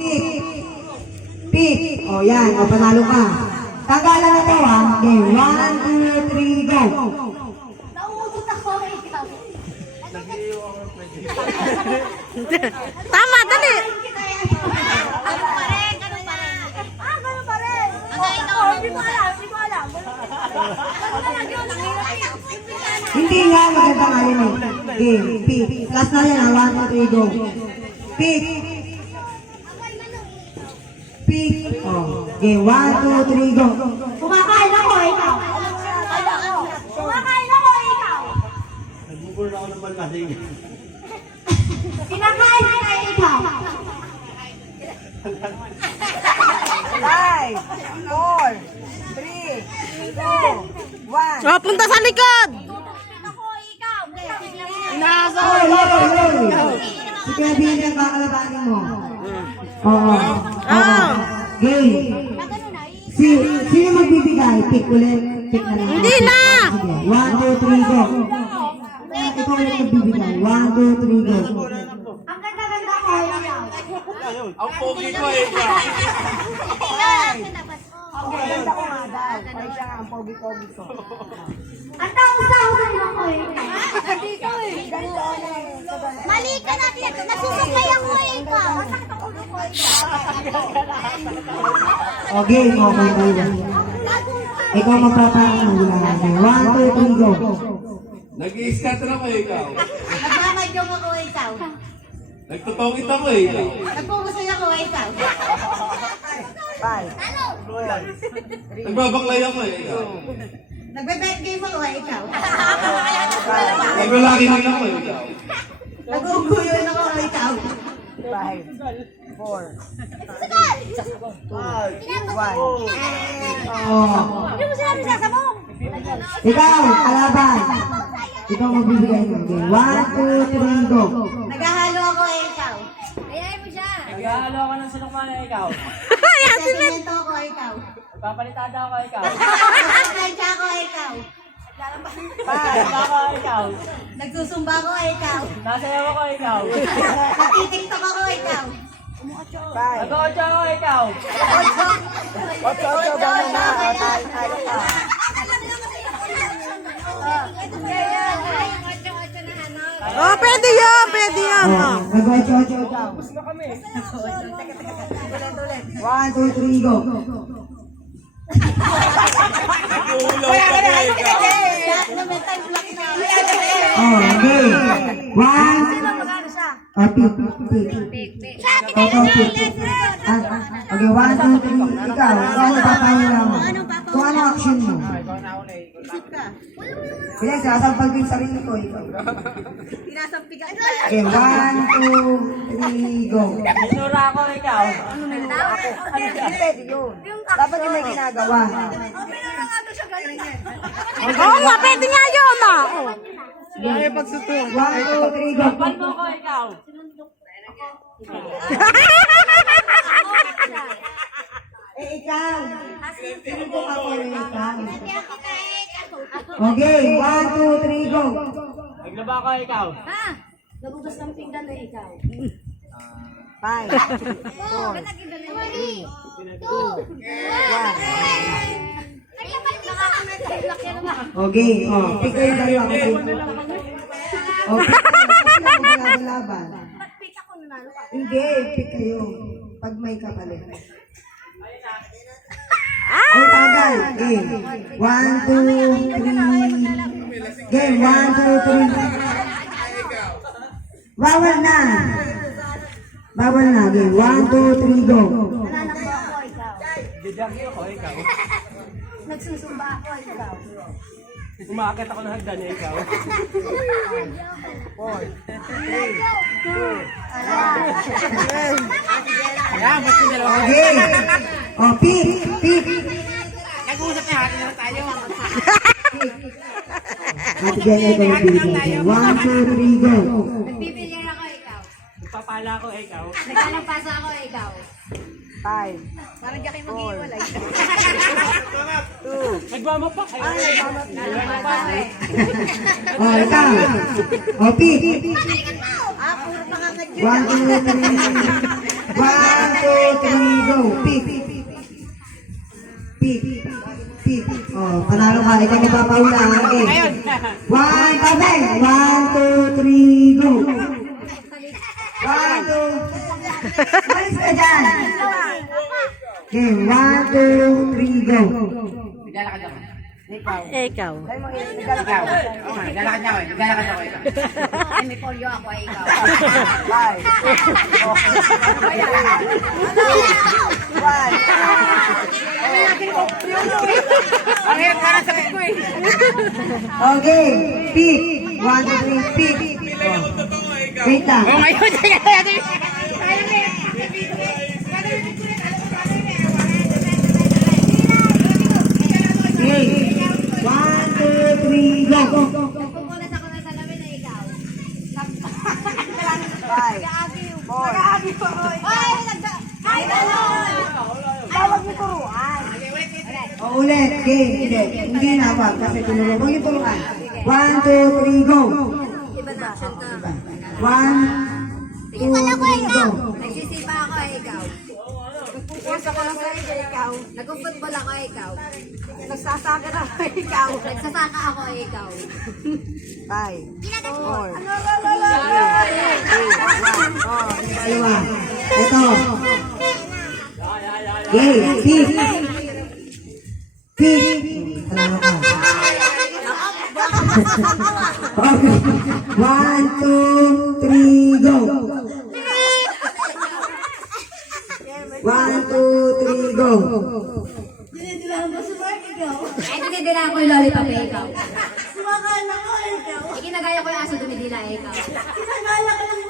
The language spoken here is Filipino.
Pick. Pick. O yan. O panalo ka. Tagalan na to ha. Okay. 1, 2, 3, go. Nauubos ako ikaw. Tama, dali. Ano pa rin? Ganun pa rin. Ah, ganun pa rin. Hindi ko alam. Hindi ko alam. Hindi nga. Maganda nga yun eh. Game. Pick. Last na yan ha. 1, 2, 3, go. Pick. Pick. O. Okay. 1, 2, 3, go. Kumakain ako ikaw. Kumakain ako ikaw. Nagbubur na ako ng panlasing. Kinakain kita ikaw. 5, 4, 3, 2, 1. Oh, punta sa likod. Ako ikaw. Hoy, hoy, hoy. Si Kevin ang kakalabanin mo. Oo. Oo. Game. Sino magbibigay? Pick ulit. Pick na lang. Hindi na. Sige. 1, 2, 3, go. Ikaw ulit magbibigay. 1, 2, 3, go. Ang ganda-ganda ko ikaw. Ang pogi ko eh. Ang taong-taong ako ikaw. Nandito eh. Mali ka natin. Nasusukay ako ikaw. Masakit ang ulo ko ikaw. O, game. Okay, okay. Ikaw magpapaangulaan. 1, 2, 3, go. Nag-i-scat na ko ikaw. Nagmamadyong ako ikaw. Nagtutongit ako eh. Nagpumusay ako ikaw. 5, Nagbabaklay ako eh. Ikaw. Nagbe-bet game ako ikaw. Naglalaki din ako eh. Ikaw. Nag-uuguyon ako ikaw. 5, 4, Sagal! 1. Oh. Hindi mo sinabi sasabong. Ikaw, kalaban. Ikaw magbibigay ng game. 1, 2, 3, go. Naghahalo ako ikaw. Ayayin mo siya. Naghahalo ako ng sinukmana ikaw. Nagsasimento ako ikaw. Nagpapalitada ako ikaw. Nagsasimento ako ikaw. Nagpapa ako ikaw. Nagsusumba ako ikaw. Nasayaw ako ikaw. Nagtitiktok ako ikaw. Nag-ocho ako ikaw. Oh, pwede yan. Pwede yan. Oh. Nag-8-8 ikaw. 1, 2, 3, go. Nag-uulaw ako eh. Ikaw. Lahat na may time block na. Oh, okay. 1. Magkano siya? Oh, pick. Oh, pick. Okay, 1, 2, 3. Ikaw, ikaw magpapahinga mo. Kung ano action mo? Kaya sinasampal ko yung sarili ko. Ikaw. Pinasampigan. Okay, 1, 2, 3, go. Minura ako ikaw. Pwede yun. Dapat yung may ginagawa. Oo nga, pwede nga yun. Ah. Oh. 1, 2, 3, go. Kapal mo ko ikaw. Ikaw. Sino po ako rin ikaw? Okay, 1, 2, 3, go. Naglaba ako ikaw. Ha? Nagugas ng pinggan na ikaw. 5, 4, 1. Okay, oh, pick kayo dalawa kasi. Okay, laban. Hindi, pick kayo. Pag may kapalit. Ay, tagal. Game. 1, 2, 3. Game, 1, 2, 3. Bawal na. Bawal na. Game, 1, 2, 3, go. Didaki ako ikaw. Nagsusumba ako ikaw. Umakit ako ng hagdan eh ikaw. 4, 3, 2, Ayan, ba't yung dalawa? okay. Oh, pick, pick. Nag-uusap na hatin na tayo. At ganyan ito magbibigay. 1, 2, 3, go. Nagbibigyan ako ikaw. Nagpapala ako ikaw. Nagkalampasa ako ikaw. 5, Parang di kayo mag-iwalay. 2. Nagmamapak. Oh, ikaw. Oh, pick. Ah, puro mga 1, 2, 3. 1, 2, 3, go. Pick. Pick. Pick. Oh, panalo ka. Ikaw mapapaula. Okay. 1, tabi. 1, 2, 3, go. 1, 2. Malis ka dyan. Okay, 1, 2, 3, go. Naglalakad ako. Ikaw. Ikaw. Oo nga, naglalakad niya ako. Naglalakad ako ikaw. Ay, may polio ako, ikaw. Ang hirap ka na sakit ko eh. Okay, pick. 1, 2, 3, pick. Oh. Wait lang. Oh my God. Okay. 1, 2, 3, go. Pupunas ako ng salamin na ikaw. 5, 4. Ay, gano'n! Tawag niyo turuan. O, ulit. Game. Hindi na wag kasi tinuro. Huwag yung turuan. 1, 2, 3, go. Iba na action ka. 1, 2, 3, go. Nagsisipa ako, ikaw. Nagpupunas ako ng sarili, ikaw. Nagpo-football ako, ikaw. Nagsasaka ako, ikaw. Nagsasaka ako, ikaw. 5, 4, Ano? 3, 2, 1. Dalawa. Ito. Game. Pick. Pick. Panalo ka. Okay. 1, 2, 3, go. 1, 2, 3, go. Ay, dinidila ko yung lollipop, ikaw. Sumakala ko, ikaw. Ikinagaya ko yung aso dumidila, ikaw. Ikinagaya ko yung